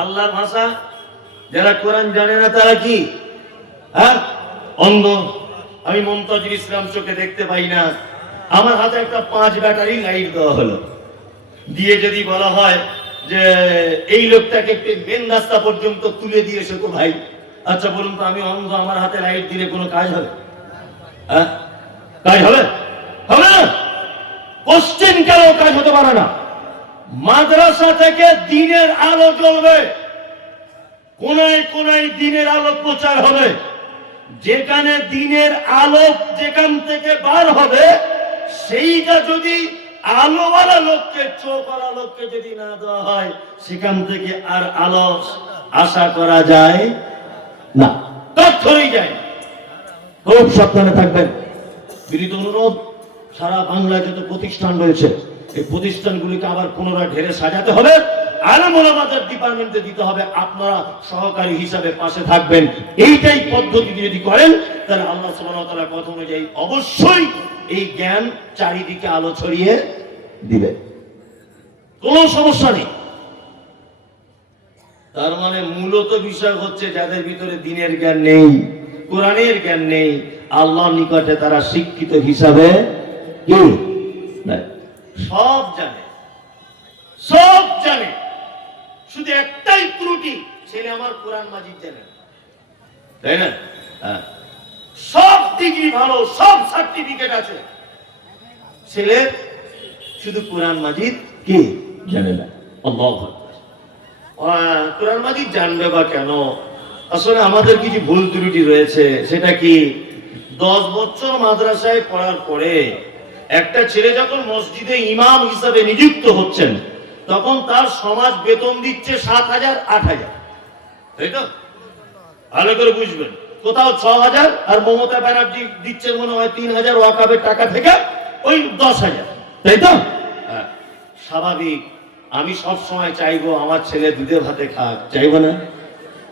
আল্লাহর ভাষা যারা কোরআন জানে না তারা কি অন্ধ। আমি মুমতাজুল ইসলাম চোখে দেখতে পাই না, আমার হাতে একটা 5 ব্যাটারি লাইট দেওয়া হলো, দিয়ে যদি বলা হয় যে এই লোকটাকে একটু মেন রাস্তা পর্যন্ত তুলে দিয়ে এসো তো ভাই, আচ্ছা বলুন তো আমি অন্ধ, আমার হাতে লাইট দিলে কোনো কাজ হবে? কাজ হবে? হবে না। কোশ্চেন কেন কাজ হতে পারে না? মাদ্রাসা থেকে দিনের আলো জ্বলবে, কোনায় কোনায় দিনের আলো প্রচার হবে। যেখানে দিনের আলো যেখান থেকে বার হবে, সেইটা যদি আলোওয়ালা লোককে, চোখওয়ালা লোককে যদি না দেওয়া হয়, সেখান থেকে আর আলো আশা করা যায় না, তথ্যই যায়। খুব সাবধানে থাকবেন। বিনীত অনুরোধ, সারা বাংলায় যত প্রতিষ্ঠান রয়েছে, এই প্রতিষ্ঠানগুলিকে আবার পুনরায় ঢেলে সাজাতে হবে, আলেম ওলামাদের ডিপার্টমেন্টে দিতে হবে, আপনারা সহকারী হিসাবে পাশে থাকবেন। এইটাই পদ্ধতি যদি করেন, তাহলে আল্লাহ সুবহানাহু ওয়া তাআলার কথা অনুযায়ী অবশ্যই এই জ্ঞান চারিদিকে আলো ছড়িয়ে দিবে, কোনো সমস্যা নেই। তার মানে মূলত বিষয় হচ্ছে যাদের ভিতরে দ্বীনের জ্ঞান নেই, কোরআনের জ্ঞান নেই, আল্লাহর নিকটে তারা শিক্ষিত হিসাবে কি সব জানে, সব জানে, শুধু একটাই ত্রুটি, ছেলে আমার কোরআন মাজিদ জানে, তাই না? সব ডিগ্রি ভালো, সব সার্টিফিকেট আছে, ছেলে শুধু কোরআন মাজিদ কি জানে না। আল্লাহু আকবার। কোরআন মাজিদ জানবে বা কেন? আসলে আমাদের কিছু ভুল ত্রুটি রয়েছে। সেটা কি, 10 বছর মাদ্রাসায় পড়ার পরে একটা ছেলে যখন মসজিদে ইমাম হিসাবে নিযুক্ত হচ্ছেন, তখন তার সমাজ বেতন দিচ্ছে 7,000 8,000, তাই তো? ভালো করে বুঝবেন, কোথাও 6,000 আর মমতা ব্যানার্জি দিচ্ছে মনে হয় 3,000 ওয়াকাবের টাকা থেকে ওই 10,000, তাই তো? স্বাভাবিক। আমি সব সময় চাইবো আমার ছেলে দুধে ভাতে খাক, চাইবো না?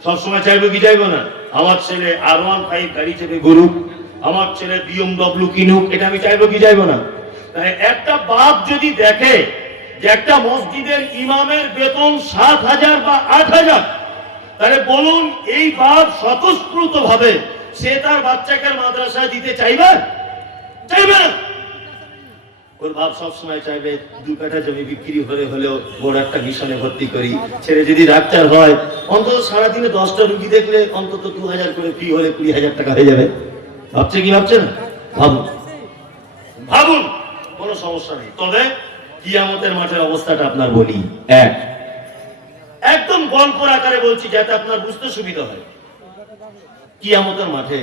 সব সময় চাইবো কি চাইবো না? আমার ছেলে R15 গাড়ি চেপে ঘুরুক, আমার ছেলে BMW কিনুক, এটা আমি চাইবো কি চাইবো না? তাই একটা বাপ যদি দেখে যে একটা মসজিদের ইমামের বেতন 7,000 বা 8,000, তাহলে বলুন এই বাপ স্বতঃস্ফূর্ত ভাবে সে তার বাচ্চাকে মাদ্রাসায় দিতে চাইবে? চাইবে না। ওর বাপ সবসময় চাইবে 2 কাঠা জমি বিক্রি হলেও বড় একটা মিশনে ভর্তি করি, ছেলে যদি ডাক্তার হয় অন্তত সারাদিনে 10টা রুগী দেখলে অন্তত 2,000 করে ফি হলে 20,000 টাকা হয়ে যাবে। ভাবছে কি ভাবছে না? ভাবুন, ভাবুন, কোনো সমস্যা নেই। তবে কিয়ামতের মাঠের অবস্থাটা আপনার বলি, একদম গল্পর আকারে বলছি যাতে আপনার বুঝতে সুবিধা হয়। কিয়ামতের মাঠে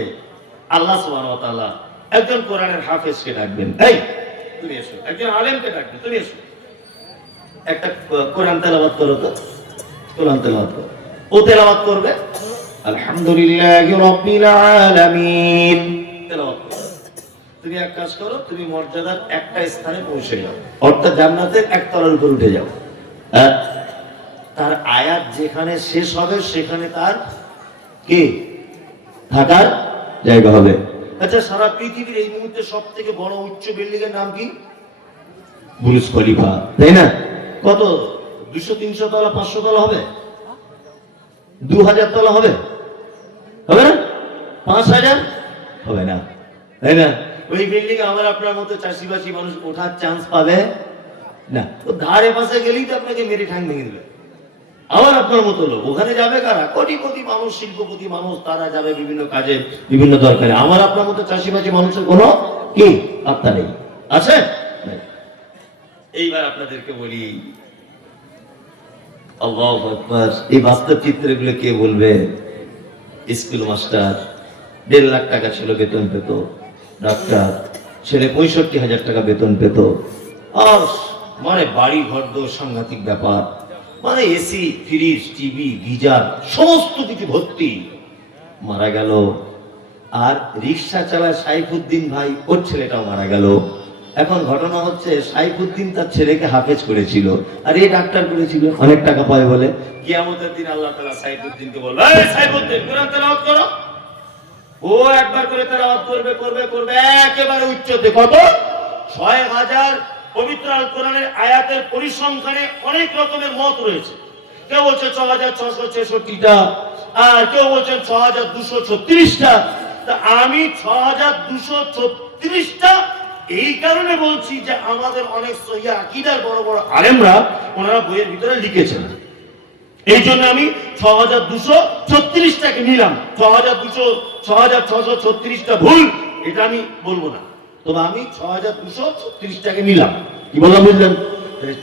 আল্লাহ সুবহানাহু ওয়া তাআলা একজন কোরআনের হাফেজকে ডাকবেন, এই তুমি এসো, একজন আলেমকে ডাকবে, তুমি এসো, একটা কোরআন তেলাওয়াত করো তো। কোরআন তেলাওয়াত করো। ও তেলাওয়াত করবে আলহামদুলিল্লাহি রাব্বিল আলামিন, তেলাওয়াত করো। তুমি এক কাজ করো, তুমি মর্যাদার একটা স্থানে পৌঁছে যাও, অর্থাৎ জান্নাতের এক তলার উপর উঠে যাও। তার আয়াত যেখানে শেষ হবে সেখানে তার কি থাকার জায়গা হবে। আচ্ছা, সারা পৃথিবীর এই মুহূর্তে সবথেকে বড় উচ্চ বিল্ডিং এর নাম কি? বুর্জ খলিফা, তাই না? কত? 200-300 তলা, 500 তলা হবে? 2,000 তলা হবে? হবে না? 5,000 হবে না, তাই না? ওই বিল্ডিং আমার আপনার মতো চাষিবাসী মানুষ ওঠার চান্স পাবে না। তো ধারে পাশে গেলেই তো আপনাকে মেরে ঠাং ভেঙে দেবে। আমার আপনার মতো লোক ওখানে যাবে কারা? কোটিপতি মানুষ, শিল্পপতি মানুষ, তারা যাবে বিভিন্ন কাজে, বিভিন্ন দরকারে। আমার আপনার মতো চাষিবাসী মানুষের কোনো কি আত্মা নেই, আছে? এইবার আপনাদেরকে বলি, আল্লাহু আকবার, এই বাস্তব চিত্রগুলো কে বলবে? স্কুল মাস্টার 1.5 লাখ টাকা ছিল বেতন পেত, ডাক্তার ছেলে 65,000 টাকা বেতন পেত, আর মানে বাড়ি ঘর দোর সাংঘাতিক ব্যাপার, মানে এসি, ফ্রিজ, টিভি, গিজার সমস্ত কিছু ভর্তি, মারা গেল। আর রিক্সা চালায় সাইফুদ্দিন ভাই, ওর ছেলেটাও মারা গেল। এখন ঘটনা হচ্ছে সাইফুদ্দিন তার ছেলেকে হাফেজ করেছিল, আর এই ডাক্তার করেছিল, অনেক টাকা পায় বলে। কিয়ামতের দিন আল্লাহ তাআলা সাইফুদ্দিনকে বলবে, এই সাইফুদ্দিন কোরআন তেলাওয়াত করো। ও একবার করে তেলাওয়াত করবে করবে করবে একেবারে উচ্চতে, কত? 6,000 পবিত্র আল কোরআনের আয়াতের পরিসংখ্যানে অনেক রকমের মত রয়েছে। কেউ বলছে 6,666টা, আর কেউ বলছেন 6,236টা। তা আমি 6,236টা এই কারণে বলছি যে আমাদের অনেক সহিহ আকীদার বড় বড় আলেমরা ওনারা বইয়ের ভিতরে লিখেছেন, এই জন্য আমি 6,236টাকে নিলাম। 6,636টা ভুল এটা আমি বলবো না, তবে আমি 6,236টাকে নিলাম। কি বললাম বুঝলেন?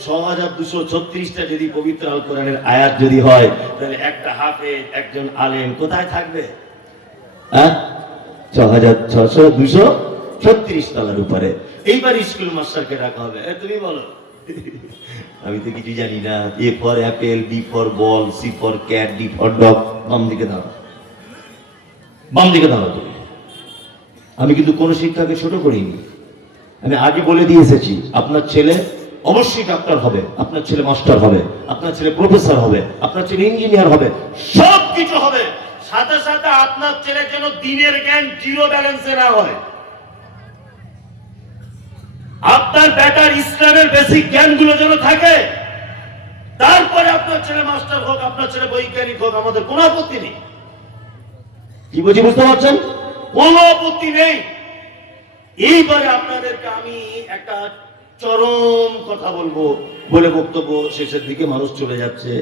6,236টা যদি পবিত্র আল কোরআনের আয়াত যদি হয়, তাহলে একটা হাফেজ একজন আলেম কোথায় থাকবে? 6,236 তলার উপরে। এইবার স্কুল মাস্টারকে ডাকা হবে, তুমি বলো। আমি তো কিছু জানি না। A for apple, B for ball, C for cat, D for dog. বাম দিকে দাঁড়াও, বাম দিকে দাঁড়াও তুমি। আমি কিন্তু কোন শিক্ষাকে ছোট করিনি। আমি আগে বলে দিয়ে এসেছি, আপনার ছেলে অবশ্যই ডাক্তার হবে, আপনার ছেলে মাস্টার হবে, আপনার ছেলে প্রফেসর হবে, আপনার ছেলে ইঞ্জিনিয়ার হবে, সব কিছু হবে। সাথে সাথে আপনার ছেলে যেন দিনের জ্ঞান জিরো ব্যালেন্সে না হয়। আপনার বেটার ইসলামের বেসিক জ্ঞানগুলো যেন থাকে। তারপরে আপনার ছেলে মাস্টার হোক, আপনার ছেলে বৈজ্ঞানিক হোক, আমাদের কোনো আপত্তি নেই। কি বলছি বুঝতে পারছেন? কোনো আপত্তি নেই। এইবারে আপনাদেরকে আমি একটা চরম কথা বলবো, বলে বক্তব্য শেষের দিকে মানুষ চলে যাচ্ছে,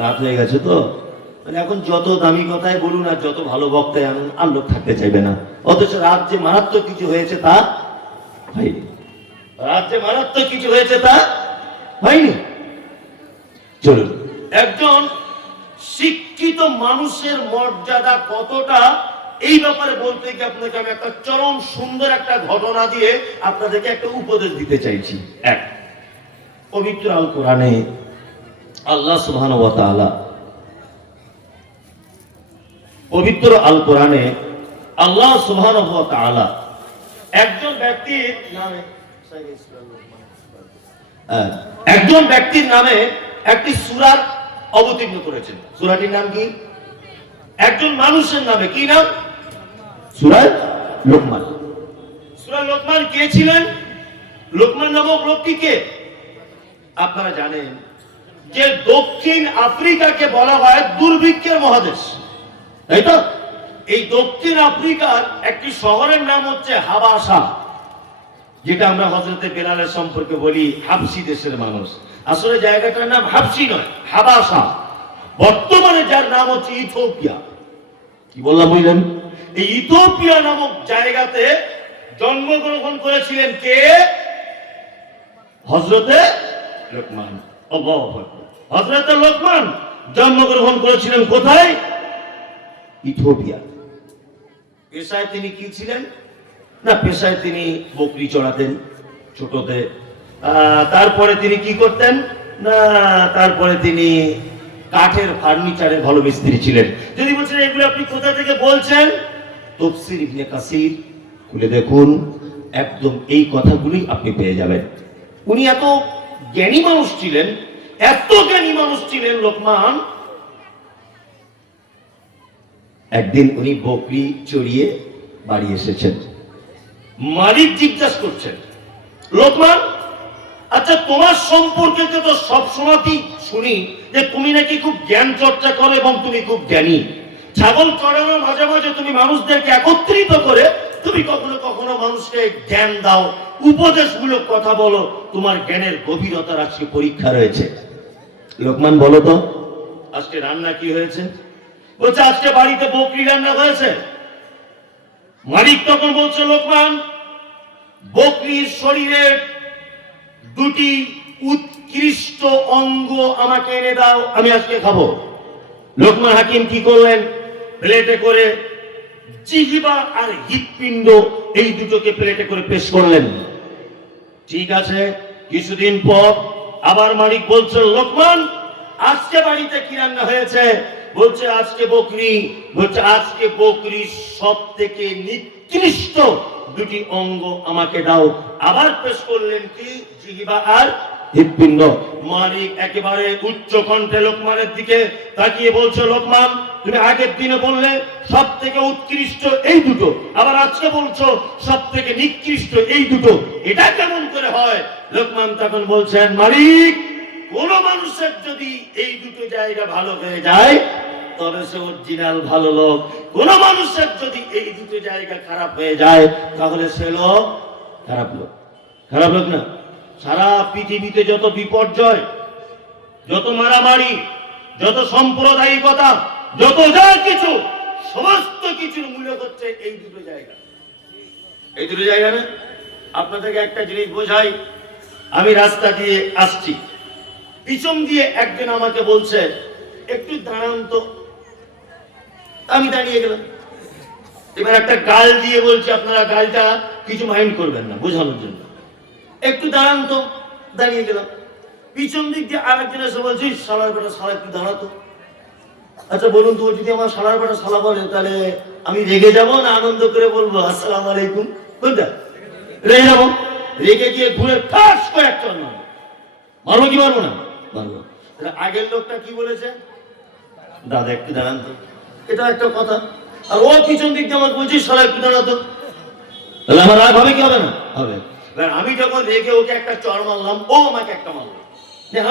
রাত হয়ে গেছে তো। মানে এখন যত দামি কথাই বলুন আর যত ভালো বক্তায় আনুন, আর লোক থাকতে চাইবে না। অথচ রাত যে মারাত্মক কিছু হয়েছে তা হয়নি, রাত যে মারাত্মক কিছু হয়েছে তা হয়নি। চলুন, একজন শিক্ষিত মানুষের মর্যাদা কতটা, এই ব্যাপারে বলতে গিয়ে আপনাকে আমি একটা চরম সুন্দর একটা ঘটনা দিয়ে আপনাদেরকে একটা উপদেশ দিতে চাইছি। এক, পবিত্র আল কোরআনে আল্লাহ সুবহানাহু ওয়া তাআলা, পবিত্র আল কোরআনে আল্লাহ সুবহানাহু ওয়া তাআলা একজন ব্যক্তির নামে একটি সূরা অবতীর্ণ করেছেন। সূরাটির নাম কি? একজন মানুষের নামে। কি নাম? সূরা লোকমান। সূরা লোকমান কে ছিলেন? লোকমান নামক লোকটি কে? আপনারা জানেন যে দক্ষিণ আফ্রিকাকে বলা হয় দুর্ভিক্ষের মহাদেশ, তাই তো? এই দক্ষিণ আফ্রিকার একটি শহরের নাম হচ্ছে হাবাসা, যেটা আমরা হযরতে বেলালের সম্পর্কে বলি হাবশি দেশের মানুষ। আসলে জায়গাটার নাম হাবশি নয়, হাবাসা। বর্তমানে যার নাম হচ্ছে ইথিওপিয়া। কি বললাম বুঝলেন? এই ইথিওপিয়া নামক জায়গাতে জন্মগ্রহণ করেছিলেন কে? হযরতে লোকমান। আল্লাহু আকবার। হযরতে লোকমান জন্মগ্রহণ করেছিলেন কোথায়? ইথিওপিয়া। পেশায় তিনি কি ছিলেন? না, পেশায় তিনি বকরি চড়াতেন ছোটতে। তারপরে তিনি কি করতেন? না, তারপরে তিনি কাঠের ফার্নিচারের ভালো মিস্ত্রি ছিলেন। যদি বলছেন এগুলো আপনি কোথা থেকে বলছেন, তাফসীর ইবনে কাসির খুলে দেখুন, একদম এই কথাগুলি আপনি পেয়ে যাবেন। উনি এত জ্ঞানী মানুষ ছিলেন, এত জ্ঞানী মানুষ ছিলেন লোকমান। একদিন উনি বকরি চড়িয়ে বাড়ি এসেছেন। মালিক জিজ্ঞাসা করছেন, লোকমান, আচ্ছা তোমার সম্পর্কে তো সবসময় শুনি যে তুমি নাকি খুব জ্ঞান চর্চা করো এবং তুমি খুব জ্ঞানী। ছাগল চড়ানোর মাঝে মাঝে তুমি মানুষদেরকে একত্রিত করে তুমি কখনো কখনো মানুষকে জ্ঞান দাও, উপদেশমূলক কথা বলো। তোমার জ্ঞানের গভীরতার আজকে পরীক্ষা রয়েছে। লোকমান, বলো তো আজকে রান্না কি হয়েছে? বলছে আজকে বাড়িতে বকরি রান্না হয়েছে। মালিক তখন বলছে, লোকমান, বকরির শরীরের দুটি উৎকৃষ্ট অঙ্গ আমাকে এনে দাও, আমি আজকে খাবো। লোকমান হাকিম কি করলেন? প্লেটে করে জিহ্বা আর হৃৎপিণ্ড এই দুটোকে প্লেটে করে পেশ করলেন। ঠিক আছে, কিছুদিন পর আবার মালিক বলছে, লোকমান, আজকে বাড়িতে কি রান্না হয়েছে? বলছে আজকে বকরি। বলছে আজকে বকরি সব থেকে নিকৃষ্ট দুটি অঙ্গ আমাকে দাও। আবার পেশ করলেন কি? জিহ্বা আর হৃৎপিণ্ড। মালিক একেবারে উচ্চ কণ্ঠে লোকমানের দিকে তাকিয়ে বলছে, লোকমান, তুমি আগের দিনে বললে সব থেকে উৎকৃষ্ট এই দুটো, আবার আজকে বলছো সব থেকে নিকৃষ্ট এই দুটো, এটা কেমন করে হয়? লোকমান তখন বলছেন, মালিক, কোন মানুষের যদি এই দুটো জায়গা ভালো হয়ে যায় তবে সে অরিজিনাল ভালো লোক। কোন মানুষের যদি এই দুটো জায়গা খারাপ হয়ে যায় তাহলে সে লোক খারাপ লোক। খারাপ লোক না। সারা পৃথিবীতে যত বিপর্যয়, যত মারামারি, যত সাম্প্রদায়িকতা, যত যা কিছু, সমস্ত কিছুর মূল্য হচ্ছে এই দুটো জায়গা। এই দুটো জায়গা না। আপনাদেরকে একটা জিনিস বোঝাই। আমি রাস্তা দিয়ে আসছি, পিছন দিয়ে একজন আমাকে বলছে একটু দাঁড়ান তো। আমি দাঁড়িয়ে গেলাম। এবার একটা গাল দিয়ে বলছি, আপনারা গালটা কিছু মাইন্ড করবেন না, বোঝানোর জন্য। একটু দাঁড়ান তো, দাঁড়িয়ে গেলাম। পিছন দিক দিয়ে আরেকজন এসে বলছি শালার বেটা শালা একটু দাঁড়াতো। আচ্ছা বলুন তো, যদি আমার শালার বেটা শালা বলে তাহলে আমি রেগে যাবো না আনন্দ করে বলবো আসসালামু আলাইকুম? কোনটা? রেগে যাবো। রেগে গিয়ে ঘুরে ঠাস করে একটা মারবো কি মারবো না? মারবো। আগের লোকটা কি বলেছে? দাদা একটু দাঁড়ান তো। এটা একটা কথা। আর ও পিছন দিক দিয়ে আমাকে বলছি শালা একটু দাঁড়াতো। তাহলে আমার রাগ হবে কি হবে না? হবে। আমি যখন রেগে ওকে একটা চড় মারলাম, ও আমাকে একটা মারলো।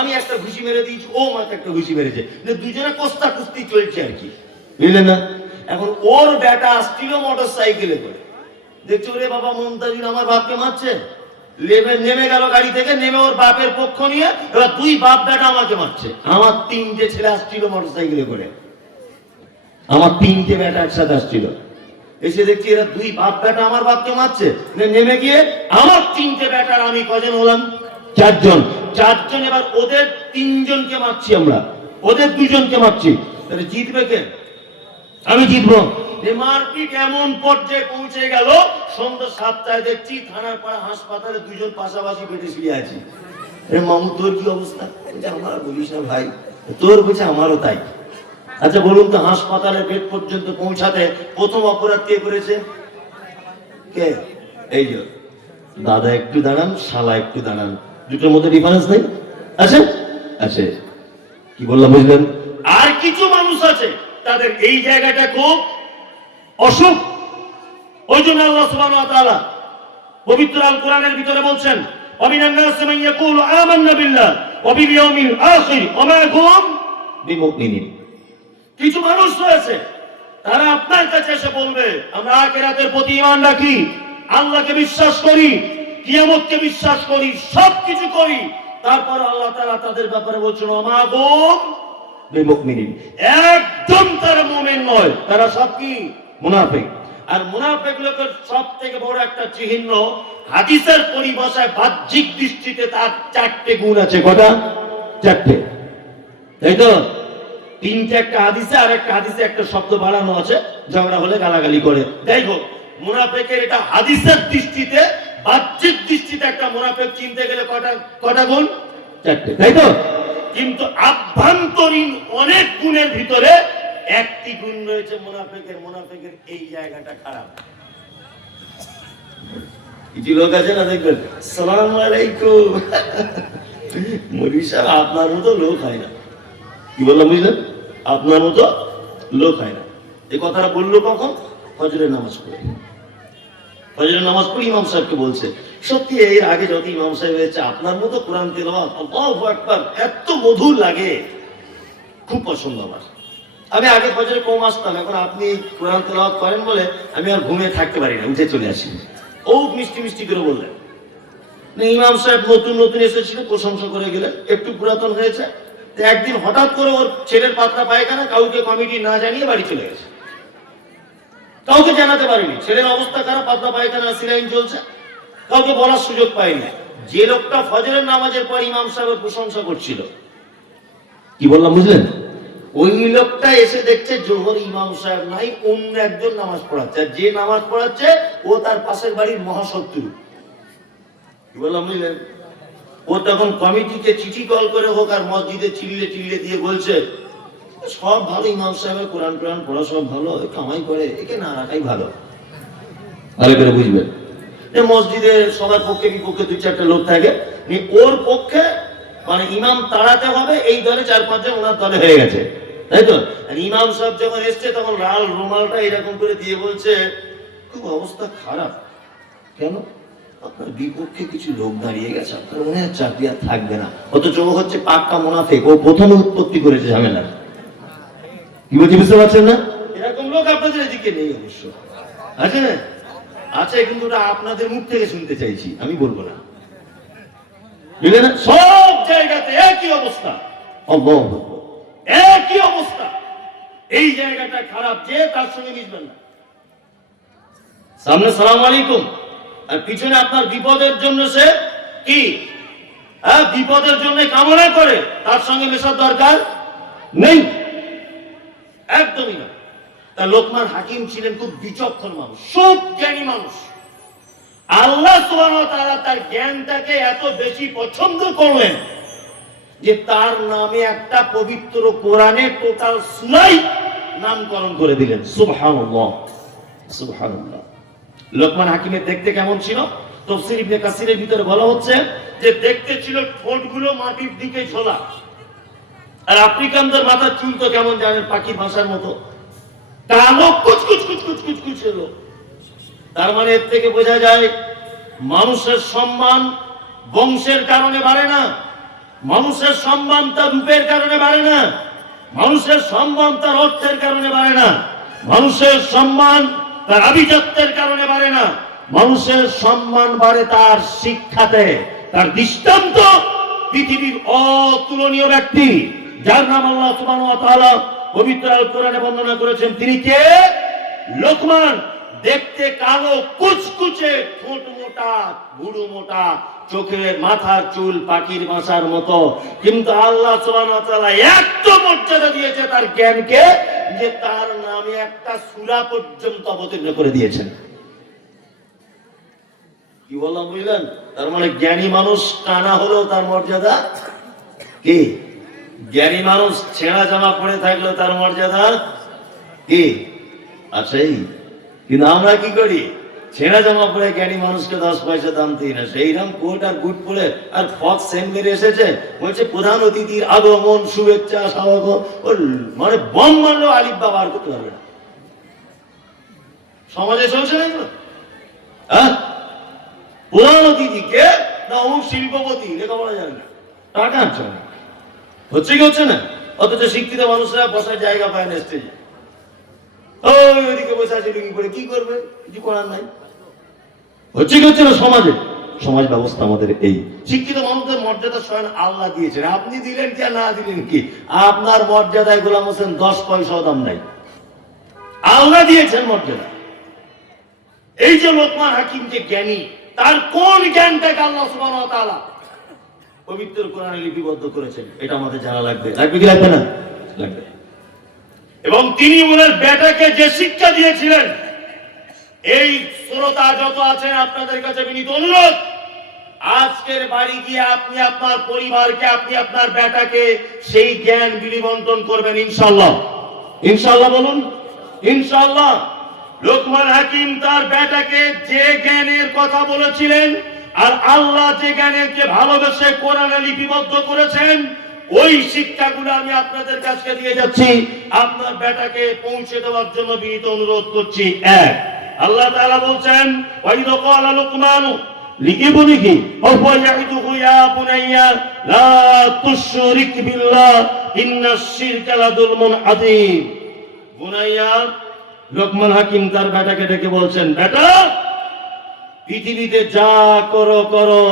আমি একটা ঘুষি মেরে দিয়েছি, ও আমাকে একটা ঘুষি মেরেছে। দুজনে কস্তা কুস্তি চলছে আর কি, বুঝলেন না? এখন ওর বেটা আসছিল মোটর সাইকেলে করে, দেখছো রে বাবা মমতাজুল আমার বাপকে মারছে। নেমে গেল গাড়ি থেকে, নেমে ওর বাপের পক্ষ নিয়ে এবার দুই বাপ বেটা আমাকে মারছে। আমার তিনটে ছেলে আসছিল মোটর সাইকেলে করে, আমার তিনটে বেটা একসাথে আসছিল। এসে দেখছি এরা দুই বাপ বেটা আমার বাপকে মারছে। নেমে গিয়ে আমার তিনটে বেটার আমি কজন হলাম? চারজন। চারজন। এবার ওদের তিনজনকে মারছি আমরা, ওদের দুজনকে মারছি। তাহলে জিতবে কে? আমি জিতবো। মারপিট এমন পর্যায়ে পৌঁছে গেল, সন্ধ্যা 7টায় দেখছি থানার পাড়া হাসপাতালে দুজন পাশাপাশি বেডে শুয়ে আছি। মামু তোর কি অবস্থা? আমার বলিস না ভাই, তোর বলছে আমারও তাই। আচ্ছা বলুন তো, হাসপাতালের বেড পর্যন্ত পৌঁছাতে প্রথম অপরাধ কে করেছে? কে? এই যে দাদা একটু দাঁড়ান, শালা একটু দাঁড়ান, দুটোর মধ্যে ডিফারেন্স নেই? আছে? আছে। কি বললাম বুঝলেন? আর কিছু মানুষ আছে তাদের এই জায়গাটা খুব অসুখ। ওই জন্য আল্লাহ সুবহানাহু ওয়া তাআলা পবিত্র আল কোরআনের ভিতরে বলছেন, ওয়ামিনান নাসি মান ইয়াকুলু আমান্না বিল্লাহি ওয়া বিল ইয়াউমিল আখির ওয়া মা হুম বিমুমিনিন। কিছু মানুষ রয়েছে তারা আপনার কাছে এসে বলবে আমরা আখিরাতের প্রতি ঈমান রাখি, আল্লাহকে বিশ্বাস করি, কিয়ামতকে বিশ্বাস করি, সবকিছু করি, তারপর আল্লাহ তাআলা তাদের ব্যাপারে বলছেন ওয়া মা হুম বিমুমিনিন। একদম তারা মুমিন নয়, তারা সব কি? মুনাফিক। আর মুনাফিক লোকের সবথেকে বড় একটা চিহ্ন, হাদিসের পরিভাষায় বাহ্যিক দৃষ্টিতে তার চারটে গুণ আছে। কটা? চারটে, তাই তো? তিনটে একটা হাদিসে, আর একটা হাদিসে একটা শব্দ বাড়ানো আছে, ঝগড়া হলে গালাগালি করে। যাই হোক, মুনাফিকের এটা হাদিসের দৃষ্টিতে, বাহ্যিক দৃষ্টিতে একটা মুনাফিক চিনতে গেলে কটা গুণ? চারটে, তাই তো? কিন্তু আভ্যন্তরীণ অনেক গুণের ভিতরে একটি গুণ রয়েছে মুনাফিকের। মুনাফিকের এই জায়গাটা খারাপ। কিছু লোক আছে না, দেখবেন আসসালামু আলাইকুম, মৌলভী সাহেব আপনার মতো লোক হয় না। কি বললাম বুঝলেন? আপনার মতো লোক হয় না। এই কথাটা বললো কখন? ফজরের নামাজ পড়ে। ফজরের নামাজ পড়ে ইমাম সাহেবকে বলছে, সত্যি এর আগে যত ইমাম সাহেব হয়েছে আপনার মতো কোরআন তেলাওয়াত আল্লাহু আকবার এত মধুর লাগে, খুব পছন্দ আমার। আমি আগে ফজরে কম আসতাম, এখন আপনি কোরআন তেলাওয়াত করেন বলে আমি আর ঘুমিয়ে থাকতে পারি না, উঠে চলে আসি। ও মিষ্টি মিষ্টি করে বললেন। ইমাম সাহেব নতুন নতুন এসেছিল, প্রশংসা করে গেলেন, একটু পুরাতন হয়েছে। একদিন হঠাৎ করে ওর ছেলের পাতলা পায়খানা কাউকে কমিটি না জানিয়ে বাড়ি চলে গেছে, কাউকে জানাতে পারেনি। ছেলের অবস্থা খারাপ, পাতলা পায়খানা, সিলাইন চলছে, কাউকে বলার সুযোগ পায়নি। যে লোকটা ফজরের নামাজের পর ইমাম সাহেবের প্রশংসা করছিল, কি বললাম বুঝলেন? ওই লোকটা এসে দেখছে জোহর ইমাম সাহেব নাই, অন্য একজন নামাজ পড়াচ্ছে। আর যে নামাজ পড়াচ্ছে ও তার পাশের বাড়ির মহাশত্রু। কি বললাম বুঝলেন? ও তখন কমিটিকে চিঠি কল করে হোক আর মসজিদে চিল্লে চিল্লে দিয়ে বলছে সব ভালো, ইমাম সাহেবের কোরআন কোরআন পড়া সব ভালো, কামাই করে, একে না রাখাই ভালো। ভালো করে বুঝবেন, মসজিদে সবার পক্ষে বিপক্ষে দুই চারটা লোক থাকে, ওর পক্ষে মানে ইমাম তাড়াতে হবে, এই দলে 4-5 জন ওনার দলে হয়ে গেছে, তাই তো? ইমাম সাহেব যখন এসছে তখন লাল রুমালটা এরকম করে দিয়ে বলছে খুব অবস্থা খারাপ। কেন? আপনার বিপক্ষে কিছু লোক দাঁড়িয়ে গেছে, আপনার মনে হয় চাকরি আর থাকবে না, অথচ ও হচ্ছে পাক্কা মুনাফিক, ও প্রথমে উৎপত্তি করেছে ঝামেলা। কি বলছি বুঝতে পারছেন না? এরকম লোক আপনাদের এদিকে নেই অবশ্য, আছে না? আচ্ছা, কিন্তু ওটা আপনাদের মুখ থেকে শুনতে চাইছি, আমি বলবো না, বুঝলেন না? সব জায়গাতে একই অবস্থা, একই অবস্থা। এই জায়গাটা খারাপ, যে তার সঙ্গে মিশবেন না। সামনে সালাম আলাইকুম, আর পিছনে আপনার বিপদের জন্য সে কি বিপদের জন্য কামনা করে, তার সঙ্গে মেশার দরকার নেই, একদমই না। তা লোকমান হাকিম ছিলেন খুব বিচক্ষণ মানুষ, সব জ্ঞানী মানুষ। আল্লাহ সুবহানাহু ওয়া তাআলা তার জ্ঞানটাকে এত বেশি পছন্দ করলেন যে তার নামে একটা পবিত্র কোরআনে টোটাল সূরাই নামকরণ করে দিলেন। সুবহানাল্লাহ, সুবহানাল্লাহ। লোকমান হাকিমের দেখতে কেমন ছিল? তাফসীর ইবনে কাসিরের ভিতরে বলা হচ্ছে যে দেখতে ছিল ঠোঁটগুলো মাটির দিকে ঝোলা, আর আফ্রিকানদের মাথার চুল তো কেমন জানেন, পাখির ভাষার মতো কালো কুচকুচ কুচকুচ কুচকুচ ছিল। তার মানে এর থেকে বোঝা যায় মানুষের সম্মান বংশের কারণে বাড়ে না, মানুষের সম্মান তার রূপের কারণে বাড়ে না, মানুষের সম্মান তার অর্থের কারণে বাড়ে না, মানুষের সম্মান তার আভিজাত্যের কারণে বাড়ে না, মানুষের সম্মান বাড়ে তার শিক্ষাতে। তার দৃষ্টান্ত পৃথিবীর অতুলনীয় ব্যক্তি, যার নাম আল্লাহ সুবহানাহু ওয়া তাআলা পবিত্র আল কোরআনে বর্ণনা করেছেন। তিনি কে? লোকমান। দেখতে কালো কুচকুচে, ঠোঁট মোটা, ভুরু মোটা, চোখের মাথার চুল পাখির ভাষার মতো, কিন্তু আল্লাহ সুবহানাহু ওয়া তাআলা এত মর্যাদা দিয়েছে তার জ্ঞানকে যে তার নামে একটা সূরা পর্যন্ত অবতীর্ণ করে দিয়েছেন। কি বললাম বুঝলেন? তার মানে জ্ঞানী মানুষ কানা হলেও তার মর্যাদা কি? জ্ঞানী মানুষ ছেঁড়া জামা পরে থাকলেও তার মর্যাদা কি? আচ্ছা, কিন্তু আমরা কি করি? ছেঁড়া জামা পরে জ্ঞানী মানুষকে 10 পয়সা দাম দিই না, সেইরকম কোট আর বুট পরে আর ফক্স সেন্ট মেরে এসেছে, বলছে প্রধান অতিথির আগমন, শুভেচ্ছা, স্বাগত। মানে বম মারলেও আলিফ বা বার করতে পারবে না। সমাজে চলছে না এগুলো? হ্যাঁ, প্রধান অতিথিকে না অমুক শিল্পপতি, লেখাপড়া জানে না, টাকা আনছে না, হচ্ছে কি হচ্ছে না? অথচ শিক্ষিত মানুষরা বসার জায়গা পায় না স্টেজে, ওইদিকে বসে আছে লুঙ্গি পরে, কি করবে? কিছু করার নাই। হচ্ছে কি হচ্ছে না? সমাজে, সমাজ ব্যবস্থা আমাদের এই। শিক্ষিত মানুষদের মর্যাদা স্বয়ং আল্লাহ দিয়েছেন, আপনি দিলেন কি আর না দিলেন কি? আপনার মর্যাদায় গোলাম হোসেন 10 পয়সাও দাম নাই, আল্লাহ দিয়েছেন মর্যাদা। এই যে লোকমান হাকিম যে জ্ঞানী, তার কোন জ্ঞানটাকে আল্লাহ সুবহানাহু ওয়া তাআলা পবিত্র কোরআনে লিপিবদ্ধ করেছেন, এটা আমাদের জানা লাগবে। লাগবে কি লাগবে না? লাগবে। এবং তিনি ওনার বেটাকে যে শিক্ষা দিয়েছিলেন, এই শ্রোতা যত আছেন আপনাদের কাছে বিনীত অনুরোধ, আজকের বাড়ি গিয়ে আপনি আপনার পরিবারকে, আপনি আপনার বেটাকে সেই জ্ঞান বিলিবন্টন করবেন ইনশাআল্লাহ। ইনশাআল্লাহ বলুন, ইনশাআল্লাহ। লোকমান হাকিম তার বেটাকে যে জ্ঞানের কথা বলেছিলেন, আর আল্লাহ যে জ্ঞানকে ভালোবেসে কোরআনে লিপিবদ্ধ করেছেন, ওই শিক্ষাগুলো আমি আপনাদের কাছে দিয়ে যাচ্ছি, আপনার বেটাকে পৌঁছে দেওয়ার জন্য বিনীত অনুরোধ করছি। এক, আল্লাহ তাআলা বলছেন, ওয়াইদা ক্বালা লুকমানু লিইবনিহি ওয়া হুয়া ইয়াইদুহু ইয়া বুনাইয়া লা তুশরিক বিল্লাহ ইন্নাশ শিরকা লাযুলমুন আযীম। বুনাইয়া, লোকমান হাকিম তার বেটাকে ডেকে বলছেন, বেটা, পৃথিবীতে যা করো করো,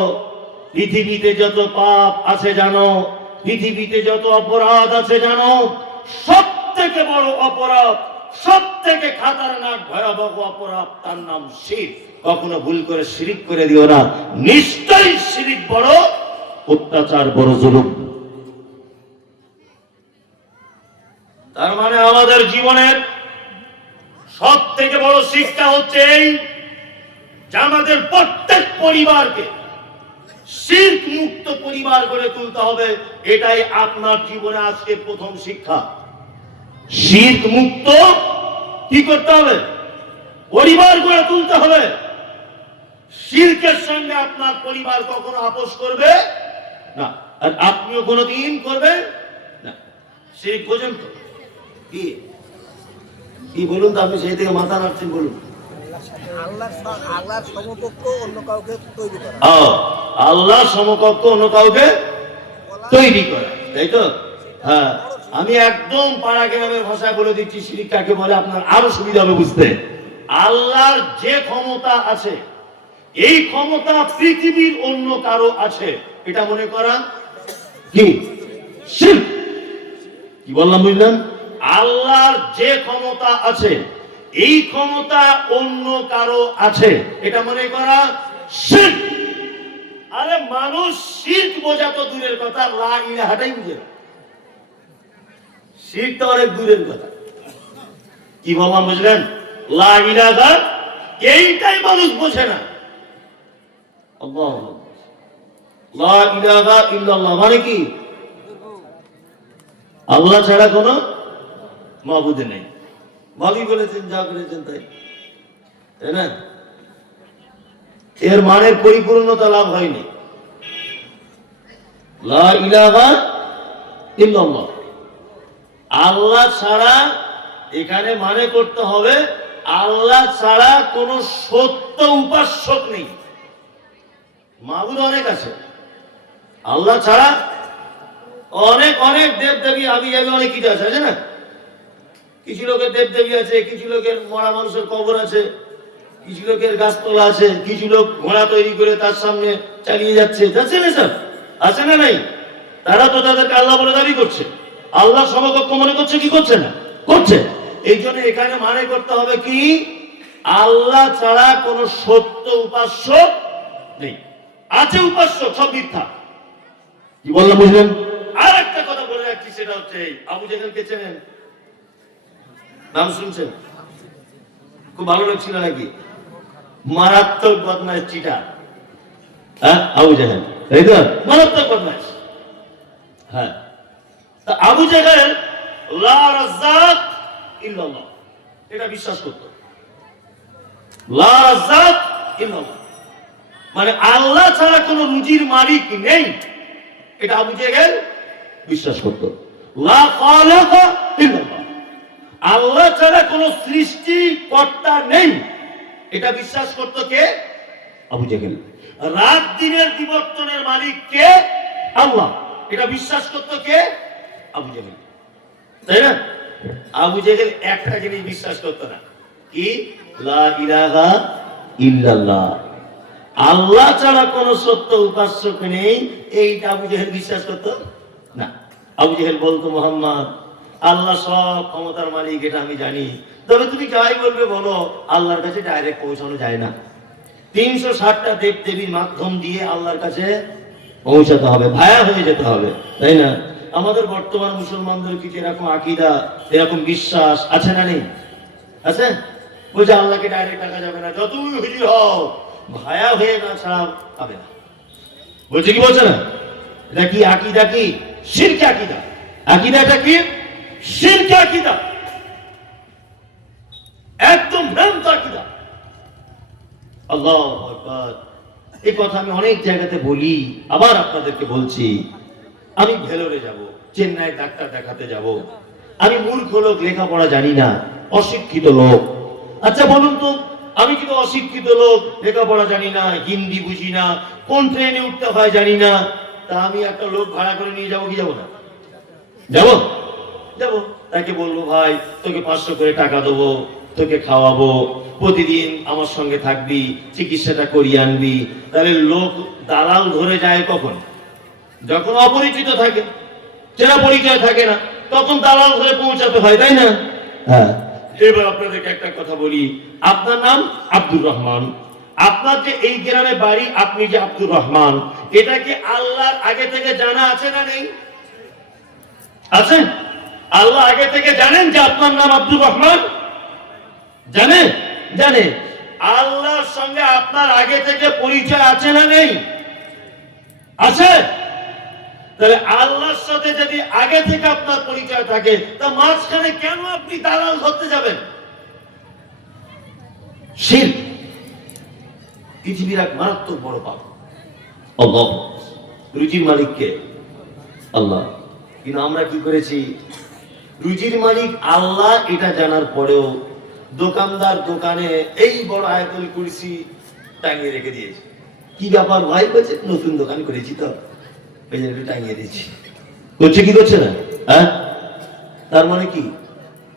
পৃথিবীতে যত পাপ আছে জানো, পৃথিবীতে যত অপরাধ আছে জানো, সব থেকে বড় অপরাধ, সব থেকে খাতারনাক ভয়াবহ অপরাধ, তার নাম শিরক। কখনো ভুল করে শিরিক করে দিও না, নিশ্চয়ই শিরিক বড় অত্যাচার, বড় জুলুম। তার মানে আমাদের জীবনের সব থেকে বড় শিক্ষা হচ্ছে এই যে আমাদের প্রত্যেক পরিবারকে শিরক মুক্ত পরিবার গড়ে তুলতে হবে। এটাই আপনার জীবনে আজকে প্রথম শিক্ষা। শিরক মুক্ত কি করতে হবে? পরিবার গড়ে তুলতে হবে। শিরকের সঙ্গে আপনার পরিবার কখনো আপোষ করবে না, আর আপনিও কোনোদিন করবেন না। শিরক বোঝেন তো? কি কি বলুন তো, আপনি সেই থেকে মাথা নাড়ছেন, বলুন। আল্লাহর সমকক্ষ অন্য কাউকে তৈরি করা। আল্লাহর সমকক্ষ অন্য কাউকে তৈরি করা, তাই তো? হ্যাঁ, আমি একদম পাড়া গ্রামের ভাষায় বলে দিচ্ছি শিরক কাকে বলে, আপনার আরো সুবিধা হবে বুঝতে। আল্লাহর যে ক্ষমতা আছে, এই ক্ষমতা পৃথিবীর অন্য কারো আছে, এটা মনে করা কি শিরক। কি বললাম বুঝলেন? আল্লাহর যে ক্ষমতা আছে, এই ক্ষমতা অন্য কারো আছে, এটা মনে করা শিরক। আরে মানুষ শিরক বোঝা তো দূরের কথা, লা ইলাহাটাই বুঝে না। শিরক তো অনেক দূরের কথা। কি বললাম বুঝলেন? লা ইলাহা, এইটাই মানুষ বোঝে না। আল্লাহু আকবার। লা ইলাহা ইল্লাল্লাহ মানে কি? আল্লাহ ছাড়া কোনো মাবুদ নেই। ভাবি বলেছেন, যা করেছেন তাই, তাই না? এর মানে পরিপূর্ণতা লাভ হয়নি। লা ইলাহা ইল্লাল্লাহ, আল্লাহ ছাড়া, এখানে মানে করতে হবে আল্লাহ ছাড়া কোনো সত্য উপাস্যক নেই। মাবুদ অনেক আছে, আল্লাহ ছাড়া অনেক অনেক দেব দেবী আবি যাবি অনেক কিছু আছে, আছে না? কিছু লোকের দেব দেবী আছে, কিছু লোকের মরা মানুষের কবর আছে, কিছু লোকের গাছতলা আছে, কিছু লোক ঘোড়া তৈরি করে তার সামনে চালিয়ে যাচ্ছে, যাচ্ছে না স্যার? আছে না নাই? তারা তো তাদেরকে আল্লাহ বলে দাবি করছে, আল্লাহ সমকক্ষ মনে করছে, কি করছে না? করছে। এই জন্য এখানে মানে করতে হবে কি, আল্লাহ ছাড়া কোন সত্য উপাস্য নেই। আছে উপাস্য, সব মিথ্যা। কি বললাম বুঝলেন? আর একটা কথা বলে রাখছি, সেটা হচ্ছে আবু জেহেলকে চেনেন? নাম শুনছেন? খুব ভালো লোক ছিল নাকি? মারাত্মক বদমাশ চিটার, হ্যাঁ আবু জেহেল, তাই তো? মারাত্মক বদমাশ। হ্যাঁ, তা আবু জেহেল লা রাজ্জাক ইল্লাল্লাহ এটা বিশ্বাস করত। লা রাজ্জাক ইল্লাল্লাহ মানে আল্লাহ ছাড়া কোনো রুজির মালিক নেই, এটা আবু জেহেল বিশ্বাস করত। লা খালিকা ইল্লাল্লাহ, আল্লাহ ছাড়া কোনো সৃষ্টিকর্তা নেই, এটা বিশ্বাস করত কে? আবু জেহেল। রাত দিনের বিবর্তনের মালিক কে? আল্লাহ, এটা বিশ্বাস করত কে? আবু জেহেল, তাই না? আবু জেহেল একটা জিনিস বিশ্বাস করত না, কি? লা ইলাহা ইল্লাল্লাহ, আল্লাহ ছাড়া কোন সত্য উপাস্যক নেই, এইটা আবু জেহেল বিশ্বাস করত না। আবু জেহেল বলতো, মুহাম্মদ আল্লাহ সব ক্ষমতার মালিক, এটা আমি জানি, তবে তুমি যাই বলবে বলো, আল্লাহর কাছে ডাইরেক্ট পৌঁছানো যায় না। 360টা দেব দেবীর মাধ্যম দিয়ে আল্লাহর কাছে পৌঁছাতে হবে, ভায়া হয়ে যেতে হবে, তাই না? আমাদের বর্তমান মুসলমানদের কিছু এরকম আকীদা, এরকম বিশ্বাস আছে না নেই? আছে? বলছে আল্লাহকে ডাইরেক্ট ডাকা যাবে না, যতই হুজুর হও ভায়া হয়ে না ছাড়া পাবে না। বলছে কি, বলছে না? এটা কি আকীদা? কি শিরক আকীদা। আকীদাটা কি? শিরক আকীদা, একদম ভ্রান্ত আকীদা। আল্লাহু আকবার। এই কথা আমি অনেক জায়গাতে বলি, আবার আপনাদেরকে বলছি। আমি ভেলোরে যাব, চেন্নাই ডাক্তার দেখাতে যাব, আমি মূর্খ লোক, লেখাপড়া জানি না, অশিক্ষিত লোক। আচ্ছা বলুন তো, আমি কিন্তু অশিক্ষিত লোক, লেখাপড়া জানি না, হিন্দি বুঝি না, কোন ট্রেনে উঠতে হয় জানি না, তা আমি একটা লোক ভাড়া করে নিয়ে যাবো কি যাবো না? যাবো, যাবো। তাকে বলবো, ভাই তোকে 500 করে টাকা দেবো, তোকে খাওয়াবো, প্রতিদিন আমার সঙ্গে থাকবি, চিকিৎসাটা করিয়ে আনবি। তাহলে লোক দালাল ধরে যায় কখন? যখন অপরিচিত থাকে, চেনা পরিচয় থাকে না, তখন দালাল ধরে পৌঁছাতে হয়, তাই না? হ্যাঁ। এবার আপনাদেরকে একটা কথা বলি, আপনার নাম আব্দুর রহমান, আপনার যে এই গ্রামে বাড়ি, আপনি যে আব্দুর রহমান, এটা কি আল্লাহর আগে থেকে জানা আছে না নেই? আছে। আল্লাহ আগে থেকে জানেন যে আপনার নাম আব্দুর রহমান? জানেন? জানে। আল্লাহর সঙ্গে আপনার আগে থেকে পরিচয় আছে না নেই? আছে। তাহলে আল্লাহর সাথে যদি আগে থেকে আপনার পরিচয় থাকে, তা মাঝখানে কেন আপনি দালাল ধরতে যাবেন? শিরক পৃথিবীর এক মারাত্মক বড় পাপ। আল্লাহ, রুজির মালিক কে? আল্লাহ। কিন্তু আমরা কি করেছি? রুজির মালিক আল্লাহ এটা জানার পরেও দোকানদার দোকানে এই বড় আয়াতুল কুরসি টাঙিয়ে রেখে দিয়েছে। কি ব্যাপার ভাই? বলছে নতুন দোকান করেছি তো ওই জন্য একটু টাঙিয়ে দিয়েছি। করছে কি করছে না? হ্যাঁ, তার মানে কি?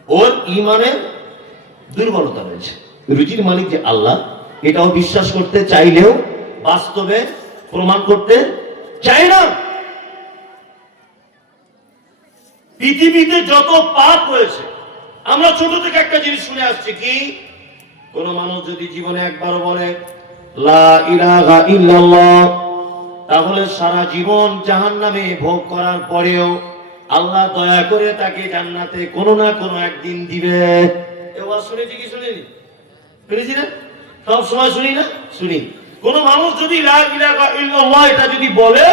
ওর ইমানের দুর্বলতা রয়েছে। রুজির মালিক যে আল্লাহ, এটাও বিশ্বাস করতে চাইলেও বাস্তবে প্রমাণ করতে চায় না। পৃথিবীতে যত পাপ রয়েছে, আমরা ছোট থেকে একটা জিনিস শুনে আসছি, কি কোন মানুষ যদি জীবনে একবার বলে লা ইলাহা ইল্লাল্লাহ, তাহলে সারা জীবন জাহান্নামে ভোগ করার পরেও আল্লাহ দয়া করে তাকে জান্নাতে কোনো না কোনো একদিন দিবে। এবার শুনেছি কি শুনিনি? শুনেছি না? সব সময় শুনি না? শুনি। কোন মানুষ যদি লা ইলাহা ইল্লাল্লাহ এটা যদি বলে,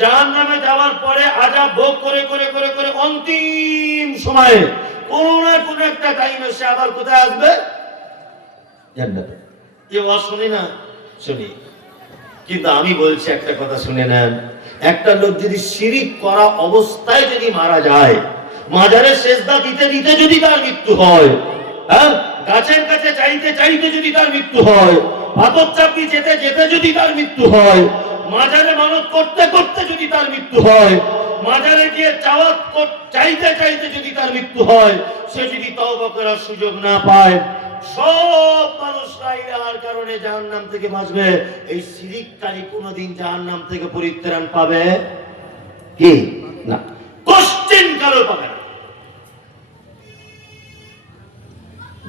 জাহান্নামে যাওয়ার পরে আযাব ভোগ করে করে করে করে অন্তিম সময়ে কোনো না কোনো একটা টাইমে সে আবার কোথায় আসবে? জান্নাতে। এবার শুনি না? শুনি। কিন্তু আমি বলছি একটা কথা শুনে নেন, একটা লোক যদি শিরিক করা অবস্থায় যদি মারা যায়, মাজারে সেজদা দিতে দিতে যদি তার মৃত্যু হয়, হ্যাঁ, গাছের কাছে চাইতে চাইতে যদি তার মৃত্যু হয়, পাথর চাপি যেতে যেতে যদি তার মৃত্যু হয়, মাজারে মানত করতে করতে যদি তার মৃত্যু হয়, মাজারে গিয়ে চাইতে চাইতে যদি তার মৃত্যু হয়, সে যদি তওবা করার সুযোগ না পায়, সব মানুষরা ইলাহার কারণে জাহান্নাম থেকে বাঁচবে, এই শিরিককারী কোনদিন জাহান্নাম থেকে পরিত্রাণ পাবে কি না? কোশ্চেন কারো পাবে না।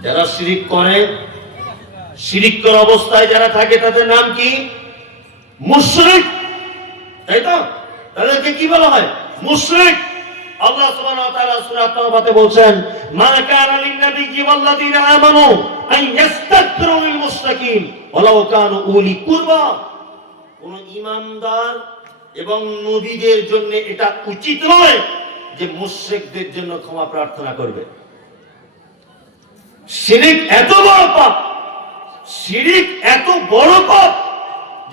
যারা শিরিক করে, শিরিক করা অবস্থায় যারা থাকে তাদের নাম কি? মুশরিক, তাই তো? তাদেরকে কি বলা হয়? মুশরিক। আল্লাহ সুবহানাহু ওয়া তাআলা সূরা তাওবাতে বলেন, মা কানা লিন-নাবিয়্যি ওয়াল্লাযীনা আমানু আন ইস্তাগফিরু লিল মুশরিকিন ওয়ালাউ কানু উলি কুরবা। কোন ঈমানদার এবং নবীদের জন্য এটা উচিত নয় যে মুশরিকদের জন্য ক্ষমা প্রার্থনা করবে। শিরিক এত বড় পাপ, শিরিক এত বড় পাপ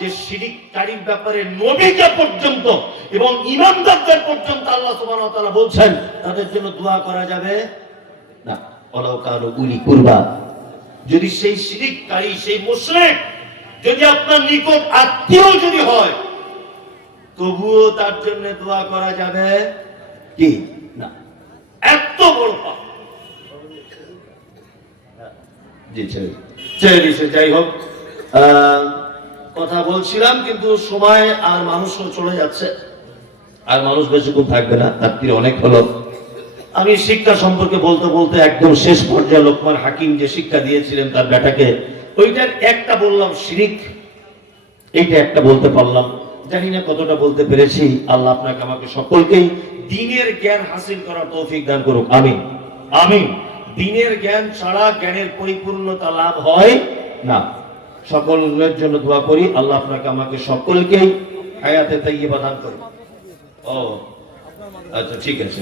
যে শিরিককারীর ব্যাপারে নবীকে পর্যন্ত এবং ঈমানদারদের পর্যন্ত আল্লাহ সুবহানাহু ওয়া তাআলা বলছেন তাদের জন্য দোয়া করা যাবে না, ওয়ালাউ কানু উলি কুরবা। যদি সেই শিরিককারী, সেই মুশরিক যদি আপনার নিকট আত্মীয় যদি হয়, তবুও তার জন্য দোয়া করা যাবে কি না? এত বড় পাপ। জি ছেড়ে যাই হোক, কথা বলছিলাম কিন্তু সময় আর মানুষও চলে যাচ্ছে, আর মানুষ বেশিক্ষণ থাকবে না, রাত্রি অনেক হলো। আমি শিক্ষা সম্পর্কে বলতে বলতে একদম শেষ পর্যায়ে লোকমান হাকিম যে শিক্ষা দিয়েছিলেন তার বেটাকে, ওইটার একটা বললাম শিরিক, এইটা একটা বলতে পারলাম। জানি না কতটা বলতে পেরেছি। আল্লাহ আপনাকে আমাকে সকলকেই দ্বীনের জ্ঞান হাসিল করার তৌফিক দান করুক, আমিন আমিন। দ্বীনের জ্ঞান ছাড়া জ্ঞানের পরিপূর্ণতা লাভ হয় না। সকলের জন্য দোয়া করি, আল্লাহ আপনাকে আমাকে সকলকেই হায়াতে তাইয়্যিবা দান করুন। ও আচ্ছা, ঠিক আছে,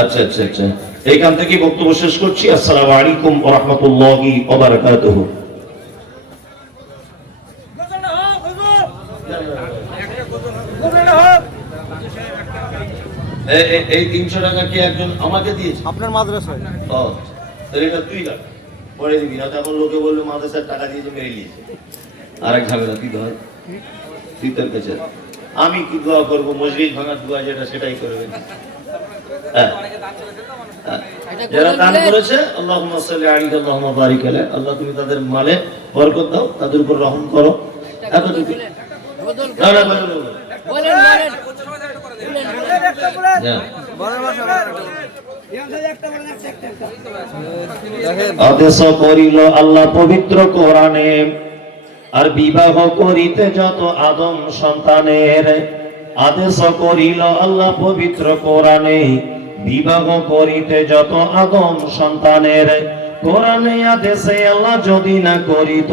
আচ্ছা আচ্ছা আচ্ছা, এইখান থেকে বক্তব্য শেষ করছি। আসসালামু আলাইকুম ওয়া রাহমাতুল্লাহি ওয়া বারাকাতুহু। এই 300 টাকা কি একজন আমাকে দিয়েছে? আপনার মাদ্রাসায়। ও, তাহলে এটা তুই রাখ, পরে দিবি না। তখন লোকে বলবে মাদ্রাসার টাকা দিয়েছে, মেরে নিয়েছে, আর এক ঝামেলা। তুই ধর, তুই তোর কাছে। আমি কি দোয়া করবো? মসজিদ ভাঙার দোয়া যেটা সেটাই করবে। যারা দান করেছে, আল্লাহুম্মা সাল্লি আলাইহি আল্লাহুম্মা বারিক আলাইহি, আল্লাহ তুমি তাদের মালে বরকত দাও, তাদের উপর রহম করো। এতটুকু আদেশ করিল আল্লাহ পবিত্র কোরআনে, আর বিবাহ করিতে যত আদম সন্তানের। আদেশ করিল আল্লাহ পবিত্র কোরআনে, বিবাহ করিতে যত আদম সন্তানের। কোরআনে আদেশে আল্লাহ যদি না করিত,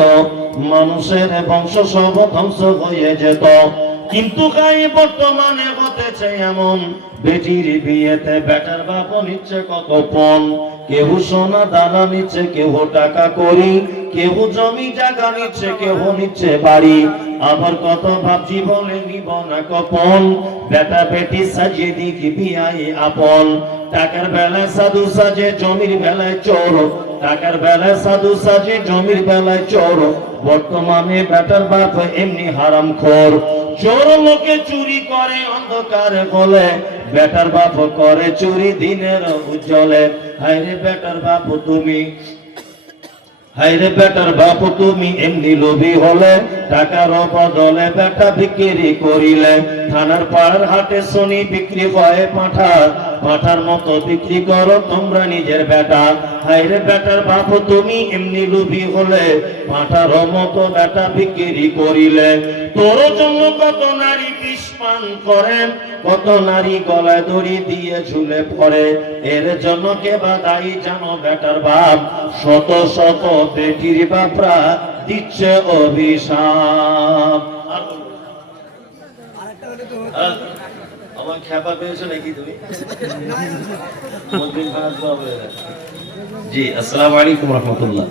মানুষের বংশ সব ধ্বংস হয়ে যেত। কিন্তু বর্তমানে হতেছে এমন, বেটির বিয়েতে বেটার বাপ নিচ্ছে কত পণ। কেউ সোনা দানা নিচ্ছে, কেউ টাকা করি, কেউ জমি জায়গা নিচ্ছে, কেউ নিচ্ছে বাড়ি। আবার কত ভাবছি বলে নিব না কপন, বেটা বেটি সাজিয়ে দিকি বিয়াই আপন। টাকার বেলায় সাধু সাজে, জমির বেলায় চোর, টাকার বেলায় সাধু সাজে, জমির বেলায় চোর। বর্তমানে বেটার বাপ এমনি হারামখোর। চোর লোকে চুরি করে অন্ধকারে বলে, বেটার বাপ করে চুরি দিনের উজ্জ্বলে। হায়রে বেটার বাপ তুমি, হায়রে বেটার বাপ তুমি এমনি লোভী হলে, টাকার বদলে বেটা বিক্রি করিলে। থানার পাড়ার হাটে শুনি বিক্রি হয় পাঁঠা, পাঁঠার মতো বিক্রি করো তোমরা নিজের বেটা। হায়রে বেটার বাপ তুমি এমনি লোভী হলে, পাঁঠার মতো বেটা বিক্রি করিলে। তোর জন্য কত নারী বিষ পান করেন, কত নারী গলায় দড়ি দিয়ে ঝুলে পড়ে। এর জন্য কে বা দায়ী জানো বেটার বাপ, শত শত বেটির বাপরা দিচ্ছে অভিশাপ। আমার খেপা পেয়েছো নাকি তুমি? জি, আসসালামু আলাইকুম রহমতুল্লাহ।